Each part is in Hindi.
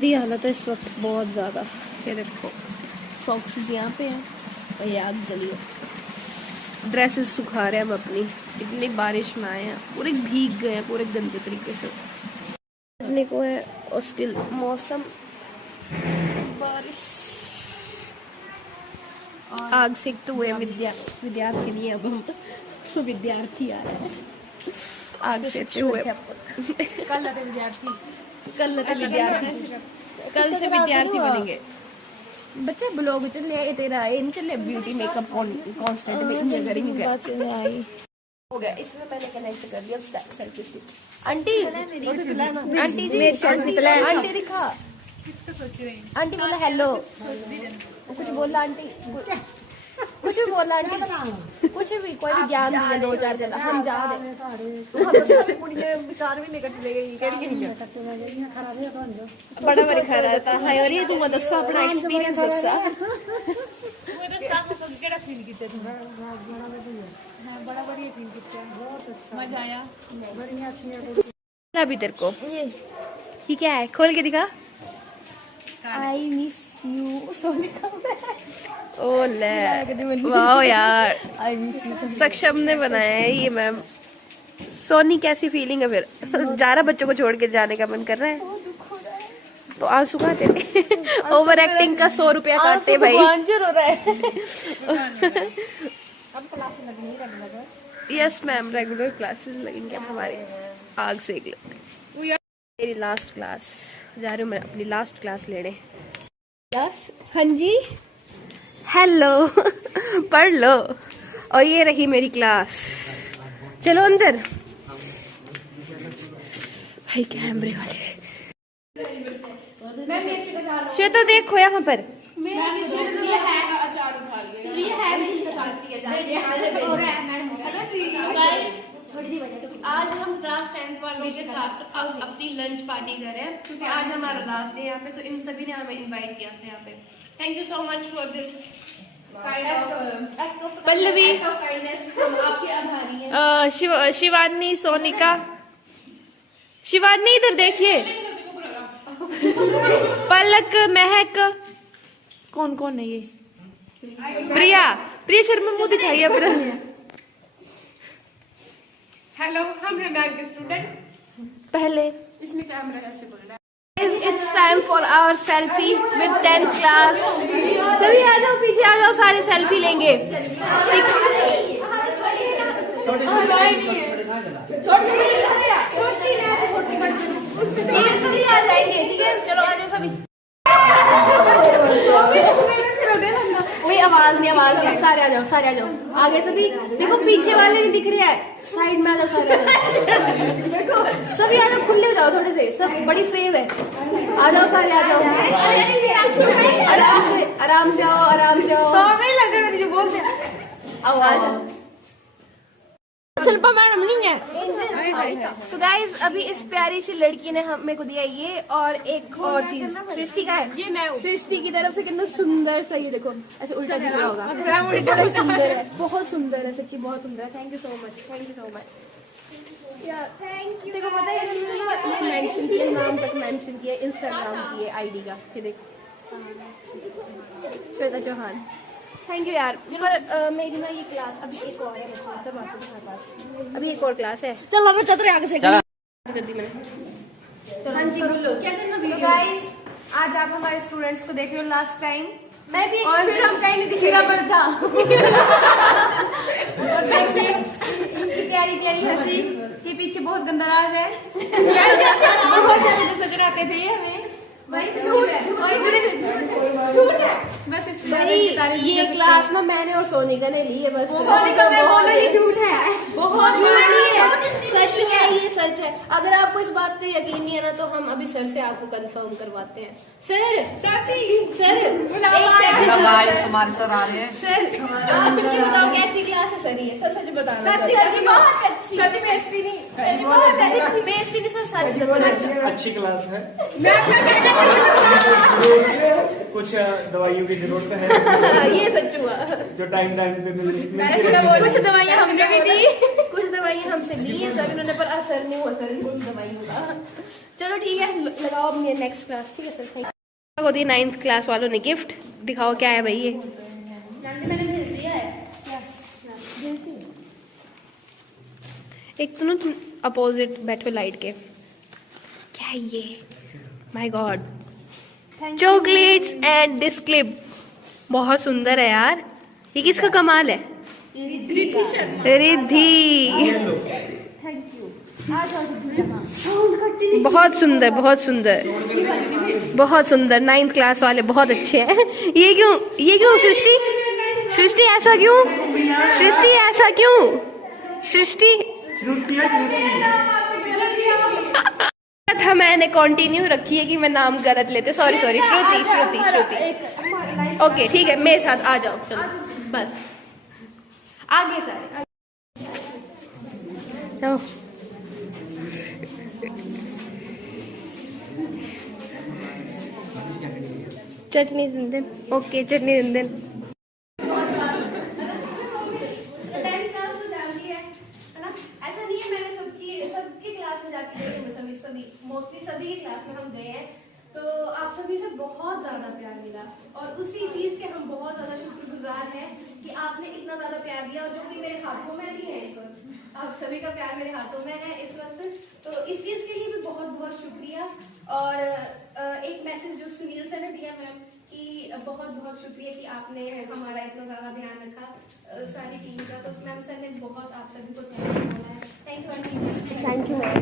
दी हालत है इस वक्त बहुत ज़्यादा। ये देखो सॉक्सेस यहाँ पे हैं और ये आग जली है। ड्रेसेस सुखा रहे हैं हम अपनी, इतनी बारिश में आए हैं, पूरे भीग गए हैं पूरे गंदे तरीके से। बजने को है और स्टिल मौसम बारिश। आग सेकते हुए विद्यार्थी नहीं, अब हम विद्यार्थी आ रहे हैं आग सेकते हुए। कल से विद्यार्थी बनेंगे बच्चे। ब्लॉग चले तेरा इन चले ब्यूटी मेकअप कांस्टेंट में करेंगे हो गया। इसमें मैंने कनेक्ट कर दिया सेल्फी स्टिक। आंटी आंटी जी आंटी दिखा। आंटी बोला हेलो, कुछ बोला आंटी, कुछ भी बोला आंटी, कुछ भी कोई भी ज्ञान दिया 2-4 दिन हम जा रहे कुड़ियां विचार भी नहीं कटले गई बड़ा बड़ी खा रहा था। हाय और ये तू दस्सा अपना एक्सपीरियंस दस्सा केड़ा फील कीते तू? हां बड़ा बढ़िया फील कीते, बहुत अच्छा मजा आया, बढ़िया अच्छी। अभी तेरे को ये क्या है खोल के दिखा। I miss you Sonika. ओले वाह यार, सक्षम ने बनाया है ये मैम। सोनी कैसी फीलिंग है फिर? जा रहा बच्चों को छोड़ के जाने का मन कर रहा है तो आंसू खाते ओवर एक्टिंग का 100 रुपया काटते भाई। हो रहा है यस मैम, रेगुलर क्लासेस लगेंगे अब हमारे। आग सेक लेते। मेरी लास्ट क्लास जा रही हूँ मैं, अपनी लास्ट क्लास लेने। क्लास हाँ जी हेलो पढ़ लो। और ये रही मेरी क्लास, चलो अंदर। भाई कैमरे वाले श्वेता देखो यहाँ पर आज हम क्लास 10th वालों के साथ अपनी लंच पार्टी कर रहे हैं क्योंकि आज हमारा लास्ट डे यहाँ पे, तो इन सभी ने हमें इनवाइट किया था यहाँ पे। Thank you so much for this Pallavi, आपके आभारी हैं। शिवानी, सोनिका, शिवानी इधर देखिए, पलक, महक, कौन कौन है ये? प्रिया, प्रिया शर्मा मुंह दिखाइए अपना। हेलो, हम हैं मैम के स्टूडेंट। पहले इसने कैमरा कैसे बोलना है? It's time for our selfie with 10th class। सभी आ जाओ, पीछे आ जाओ, सारे सेल्फी लेंगे। सभी आ जाएंगे, ठीक है? चलो आ जाओ सभी। कोई आवाज नहीं, सारे आ जाओ, सारे आ जाओ। आगे सभी देखो, पीछे वाले नहीं दिख रहे हैं, साइड में आ जाओ सारे। देखो सभी आ जाओ, खुले हो जाओ थोड़े से, सब बड़ी फ्रेम है। आ जाओ सारे, आ जाओ, आराम से आओ, आराम से आओ। आओ आ जाओ। शिल्पा मैडम नहीं है। तो गाइज अभी इस प्यारी सी लड़की ने हमें को दिया ये, और एक और चीज सृष्टि का है। ये मैं सृष्टि की तरफ से कितना सुंदर सा, ये देखो ऐसे उल्टा दिख रहा होगा, बड़ा सुंदर है, बहुत सुंदर है, सच्ची बहुत सुंदर है। Thank you so much, thank you so much. Thank you. देखो पता है इसमें मेंशन किया, नाम तक मेंशन किया, इंस्टाग्राम की आईडी का, ये देखो श्वेता चौहान। थैंक यू यार। पर मेरी ना ये क्लास अभी एक और है, तब आपके पास अभी एक और क्लास है। चलो मैं चतुर आगे से कर दी मैंने। हाँ जी बोलो, क्या करना वीडियो? गाइस आज आप हमारे स्टूडेंट्स को देख रहे हो लास्ट टाइम। मैं भी और फिर हम कहीं नहीं दिखेगा पर था। इनकी प्यारी प्यारी हंसी के पीछे बहुत गंदा राज है। बहुत ज्यादा सच रहे थे ये हमें। झूठ है बस। ये क्लास ना मैंने और सोनिका ने ली है, बस सोनिका बहुत झूठ है, बहुत सच है, ये सच है। अगर आपको इस बात का यकीन नहीं है ना, तो हम अभी सर से आपको कंफर्म करवाते हैं। सर सर हमारे सर आ रहे हैं। सर आप सच्ची बताओ कैसी क्लास है? सर ये सर सच बताना। बहुत अच्छी, सच बेइज्जती नहीं, बेइज्जती नहीं सर, सच अच्छी क्लास है। कुछ दवाइयों की जरूरत है। ये सच हुआ, जो टाइम पे कुछ दवाइयाँ हमने भी दी, कुछ दवाइयाँ हमसे ली है सर इन्होंने, पर असर नहीं हुआ सर इनको दवाई होगा। चलो ठीक है, लगाओ अपनी नेक्स्ट क्लास। ठीक है सर, थैंक यू। को दी 9th क्लास वालों ने गिफ्ट, दिखाओ क्या है भाई ये। मैंने भेज दिया है क्या? एक तो ना तुम अपोजिट बैठो लाइट के, क्या है ये? My God, chocolates and this clip बहुत सुंदर है यार। ये किसका कमाल है? रिद्धि। बहुत सुंदर, बहुत सुंदर, बहुत सुंदर। 9th क्लास वाले बहुत अच्छे हैं। ये क्यों सृष्टि? सृष्टि ऐसा क्यों? सृष्टि ऐसा क्यों? सृष्टि था मैंने कंटिन्यू रखी है कि मैं नाम गलत लेते। सॉरी श्रुति। ओके ठीक है, मेरे साथ आ जाओ, चलो बस आगे सारे चटनी दिन। ओके चटनी दिन। मोस्टली सभी की क्लास में हम गए हैं, तो आप सभी से बहुत ज़्यादा प्यार मिला और उसी चीज़ के हम बहुत ज़्यादा शुक्रगुजार हैं कि आपने इतना ज़्यादा प्यार दिया, और जो कि मेरे हाथों में नहीं है इस वक्त। आप सभी का प्यार मेरे हाथों में है इस वक्त, तो इस चीज़ के लिए भी बहुत बहुत शुक्रिया। और एक मैसेज जो सुनील सर ने दिया मैम कि बहुत बहुत शुक्रिया कि आपने हमारा इतना ज़्यादा ध्यान रखा सारी टीम का, तो मैम सर ने बहुत आप सभी को थैंक यू बोला है। Thank you ma'am.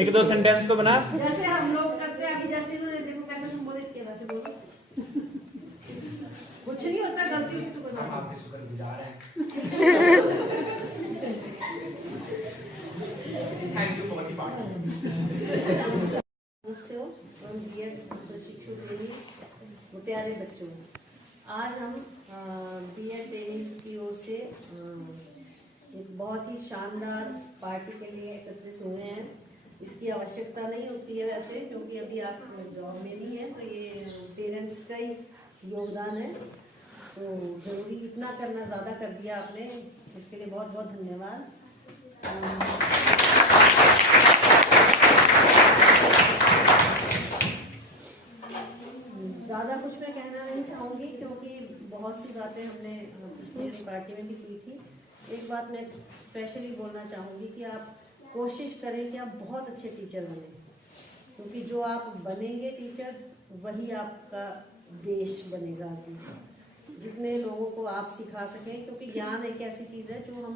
एक दो सेंटेंस तो बना, जैसे हम लोग करते हैं अभी। जैसे इन्होंने देखो कैसे संबोधित किया, वैसे बोलो। कुछ नहीं होता, गलती तो कोई हम आपके शुक्रगुजार हैं। Thank you for the party. प्रशिक्षु प्रेमी मुटियारे बच्चों, आज हम बीएड ट्रेनिंग की ओर से एक बहुत ही शानदार पार्टी के लिए एकत्रित हुए हैं। इसकी आवश्यकता नहीं होती है वैसे, क्योंकि अभी आप जॉब में नहीं है, तो ये पेरेंट्स का ही योगदान है। तो जरूरी इतना करना ज़्यादा कर दिया आपने, इसके लिए बहुत बहुत धन्यवाद। ज़्यादा कुछ मैं कहना नहीं चाहूँगी, क्योंकि बहुत सी बातें हमने पिछली पार्टी में भी की थी। एक बात मैं स्पेशली बोलना चाहूँगी कि आप कोशिश करें कि आप बहुत अच्छे टीचर बने, क्योंकि जो आप बनेंगे टीचर, वही आपका देश बनेगा। जितने लोगों को आप सिखा सकें, क्योंकि ज्ञान एक ऐसी चीज़ है जो हम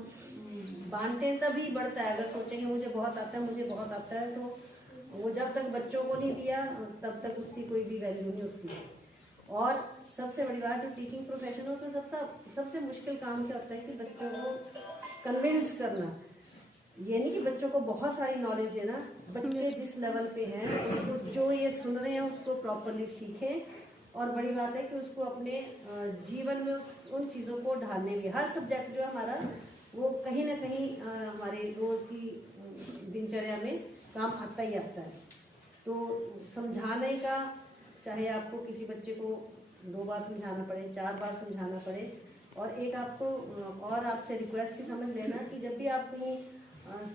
बांटते हैं तभी बढ़ता है। अगर सोचेंगे मुझे बहुत आता है, मुझे बहुत आता है, तो वो जब तक बच्चों को नहीं दिया तब तक उसकी कोई भी वैल्यू नहीं होती है। और सबसे बड़ी बात, जो टीचिंग प्रोफेशन है उसमें सबसे मुश्किल काम क्या होता है कि बच्चों को कन्विंस करना। ये नहीं कि बच्चों को बहुत सारी नॉलेज देना, बच्चे जिस लेवल पे हैं उसको, जो ये सुन रहे हैं उसको प्रॉपरली सीखें। और बड़ी बात है कि उसको अपने जीवन में उन चीज़ों को ढालने में, हर सब्जेक्ट जो है हमारा वो कहीं ना कहीं हमारे रोज़ की दिनचर्या में काम आता ही आता है। तो समझाने का, चाहे आपको किसी बच्चे को 2 बार समझाना पड़े, 4 बार समझाना पड़े। और एक आपको और आपसे रिक्वेस्ट ही समझ लेना कि जब भी आप कहीं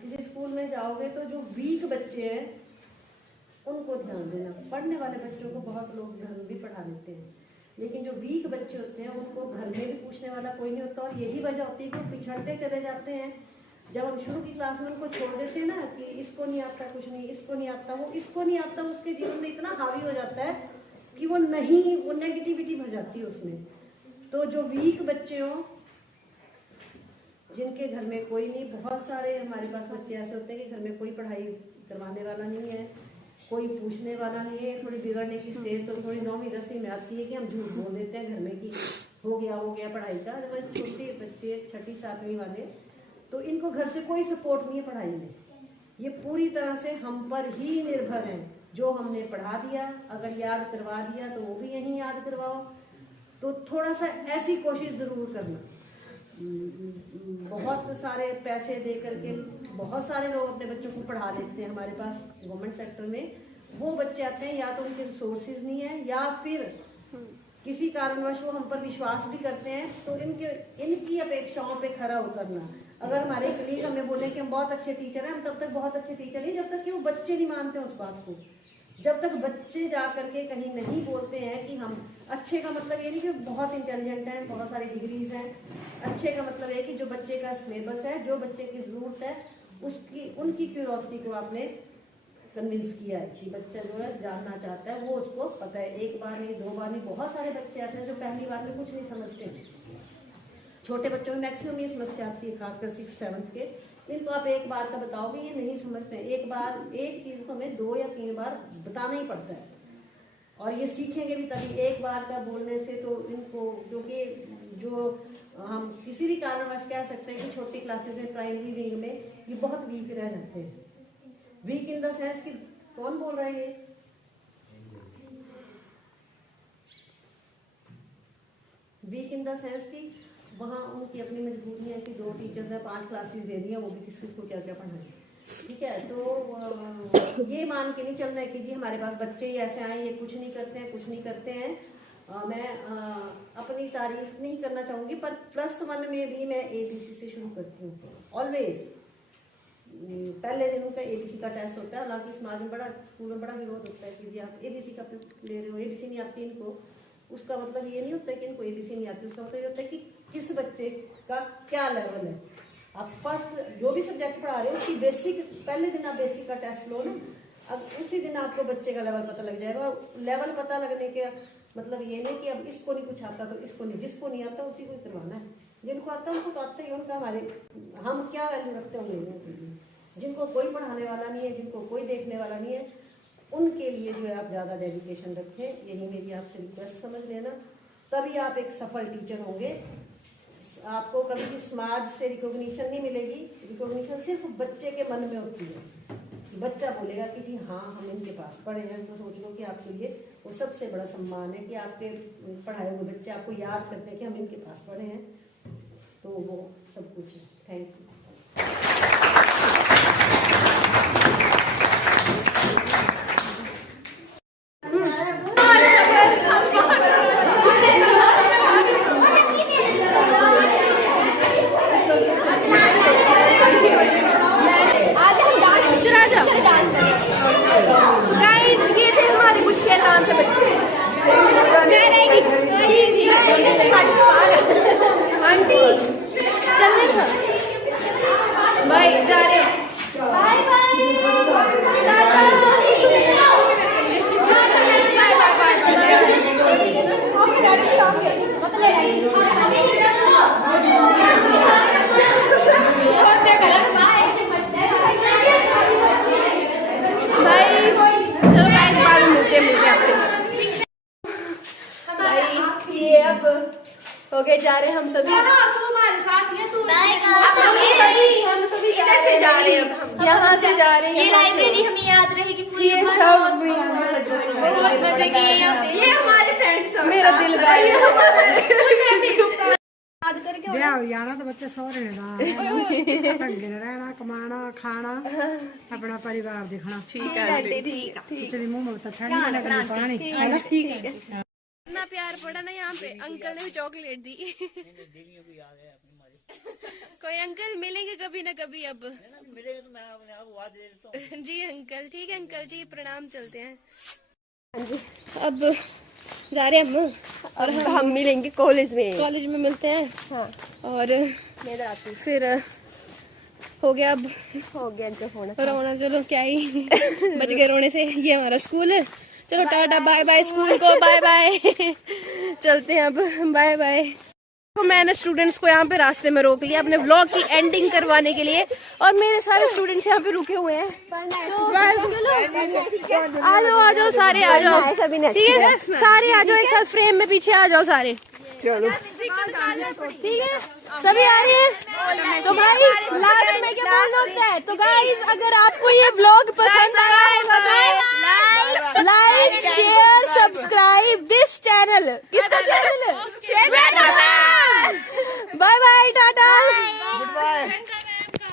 किसी स्कूल में जाओगे तो जो वीक बच्चे हैं उनको ध्यान देना। पढ़ने वाले बच्चों को बहुत लोग घर में भी पढ़ा लेते हैं, लेकिन जो वीक बच्चे होते हैं उनको घर में भी पूछने वाला कोई नहीं होता। और यही वजह होती है कि वो पिछड़ते चले जाते हैं। जब हम शुरू की क्लास में उनको छोड़ देते हैं ना कि इसको नहीं आता, कुछ नहीं, इसको नहीं आता, वो इसको नहीं आता, उसके जीवन में इतना हावी हो जाता है कि वो नेगेटिविटी भर जाती है उसमें। तो जो वीक बच्चे हों, जिनके घर में कोई नहीं, बहुत सारे हमारे पास बच्चे ऐसे होते हैं कि घर में कोई पढ़ाई करवाने वाला नहीं है, कोई पूछने वाला नहीं है। थोड़ी बिगड़ने की स्टेज तो थोड़ी 9वीं 10वीं में आती है कि हम झूठ बोल देते हैं घर में कि हो गया पढ़ाई का। अदरवाइज छोटे बच्चे 6ठी 7वीं वाले, तो इनको घर से कोई सपोर्ट नहीं है पढ़ाई में। ये पूरी तरह से हम पर ही निर्भर हैं। जो हमने पढ़ा दिया, अगर याद करवा दिया तो वो भी यहीं याद करवाओ। तो थोड़ा सा ऐसी कोशिश ज़रूर करना। बहुत सारे पैसे दे करके बहुत सारे लोग अपने बच्चों को पढ़ा लेते हैं हमारे पास गवर्नमेंट सेक्टर में, वो बच्चे आते हैं या तो उनके रिसोर्सेज नहीं है या फिर किसी कारणवश वो हम पर विश्वास भी करते हैं, तो इनकी अपेक्षाओं पे खरा उतरना। अगर हमारे कलीग हमें बोले कि हम बहुत अच्छे टीचर हैं, हम तब तक बहुत अच्छे टीचर नहीं जब तक कि वो बच्चे नहीं मानते उस बात को। जब तक बच्चे जा करके कहीं नहीं बोलते हैं कि हम अच्छे, का मतलब ये नहीं कि बहुत इंटेलिजेंट हैं, बहुत सारी डिग्रीज हैं। अच्छे का मतलब है कि जो बच्चे का सिलेबस है, जो बच्चे की जरूरत है, उसकी उनकी क्यूरियोसिटी को आपने कन्विंस किया है कि बच्चा जो है जानना चाहता है, वो उसको पता है। एक बार नहीं, दो बार नहीं, बहुत सारे बच्चे ऐसे हैं जो पहली बार में कुछ नहीं समझते। छोटे बच्चों में मैक्सिमम ये समस्या आती है, खासकर 6th-7th के। इनको आप एक बार का बताओगे ये नहीं समझते हैं। एक बार एक चीज को हमें 2 या 3 बार बताना ही पड़ता है, और ये सीखेंगे भी तभी। एक बार का बोलने से तो इनको, क्योंकि जो हम किसी भी कारणवश कह सकते हैं कि छोटी क्लासेस में, प्राइमरी विंग में ये बहुत वीक रह जाते हैं। वीक इन द सेंस कि कौन बोल रहा है ये? वीक इन द सेंस कि वहाँ उनकी अपनी मजबूरी है कि 2 टीचर्स हैं, 5 क्लासेस दे दी हैं, वो भी किस किस को क्या क्या पढ़ाएं। ठीक है, तो ये मान के नहीं चलना है कि जी हमारे पास बच्चे ही ऐसे आए, ये कुछ नहीं करते हैं, कुछ नहीं करते हैं। मैं अपनी तारीफ नहीं करना चाहूँगी, पर +1 में भी मैं ABC से शुरू करती हूँ ऑलवेज। पहले दिन उनका ABC का टेस्ट होता है। हालांकि समाज में बड़ा, स्कूल में बड़ा विरोध होता है कि जी आप ABC का ले रहे हो, ABC नहीं आती इनको। उसका मतलब ये नहीं होता है कि इनको ABC नहीं आती, उसका मतलब ये होता है कि किस बच्चे का क्या लेवल है। आप फर्स्ट जो भी सब्जेक्ट पढ़ा रहे हो उसकी बेसिक, पहले दिन आप बेसिक का टेस्ट लो ना, अब उसी दिन आपको बच्चे का लेवल पता लग जाएगा। और लेवल पता लगने के मतलब ये नहीं कि अब इसको नहीं कुछ आता तो इसको नहीं, जिसको नहीं आता उसी को करवाना है। जिनको आता है उनको तो आता ही, उनका हमारे, हम क्या वैल्यू रखते हैं उन लेने के लिए। जिनको कोई पढ़ाने वाला नहीं है, जिनको कोई देखने वाला नहीं है, उनके लिए जो है आप ज़्यादा डेडिकेशन रखें। यही मेरी आपसे रिक्वेस्ट समझ लेना, तभी आप एक सफल टीचर होंगे। आपको कभी भी समाज से रिकॉग्निशन नहीं मिलेगी। रिकॉग्निशन सिर्फ बच्चे के मन में होती है। बच्चा बोलेगा कि जी हाँ हम इनके पास पढ़े हैं, तो सोच लो कि आपके लिए वो सबसे बड़ा सम्मान है कि आपके पढ़ाए हुए बच्चे आपको याद करते हैं कि हम इनके पास पढ़े हैं, तो वो सब कुछ है। Thank you. आंटी चलने भाई जा रहे हैं, बाय चलो गाइस, बाद में मिलते हैं आपसे। भाई ये अब हो गए, जा रहे हैं हम सभी। हमारे साथ है, हम सभी इधर से जा रहे हैं, हम यहाँ से जा रहे हैं। ये लाइब्रेरी हमें याद रहेगी पूरी। ये सब बहुत मजे किए यहाँ पे। ये हमारे फ्रेंड्स, मेरा दिल याद करके ਵਿਆਹ ਜਾਣਾ ਤਾਂ ਬੱਚੇ ਸਹੁਰੇ ਦਾ ਢੰਗੇ ਨਾਲ ਰਹਿਣਾ, ਕਮਾਣਾ, ਖਾਣਾ, ਆਪਣਾ ਪਰਿਵਾਰ ਦੇਖਣਾ। ठीक है आंटी, ठीक ਕਿਸੇ ਦੀ ਮੂੰਹ ਮਮਤਾ ਛੱਡਣੀ ਨਾ ਕਦੇ ਪਾਣੀ है ना। ठीक है। इतना प्यार पड़ा ना यहाँ पे, अंकल ने भी चॉकलेट दी। कोई अंकल मिलेंगे कभी ना कभी अब। जी अंकल, ठीक है अंकल जी, प्रणाम, चलते हैं। हाँ जी, अब जा रहे हैं हम, और हम मिलेंगे कॉलेज में मिलते हैं। हाँ, और फिर हो गया, अब हो गया जो रोना, चलो क्या ही बच गए रोने से। ये हमारा स्कूल है, चलो टाटा बाय बाय स्कूल को, बाय बाय। चलते हैं अब, बाय बाय। तो मैंने स्टूडेंट्स को यहाँ पे रास्ते में रोक लिया अपने व्लॉग की एंडिंग करवाने के लिए, और मेरे सारे स्टूडेंट्स यहाँ पे रुके हुए हैं। आ जाओ सारे, आ जाओ, ठीक है, सारे आ जाओ एक साथ, फ्रेम में पीछे आ जाओ सारे। चलो ठीक है, सभी आ रहे हैं। तो भाई लास्ट में क्या बोलना होता है? तो गाइस, अगर आपको ये व्लॉग पसंद आया तो like, share, subscribe this channel. किसका चैनल है?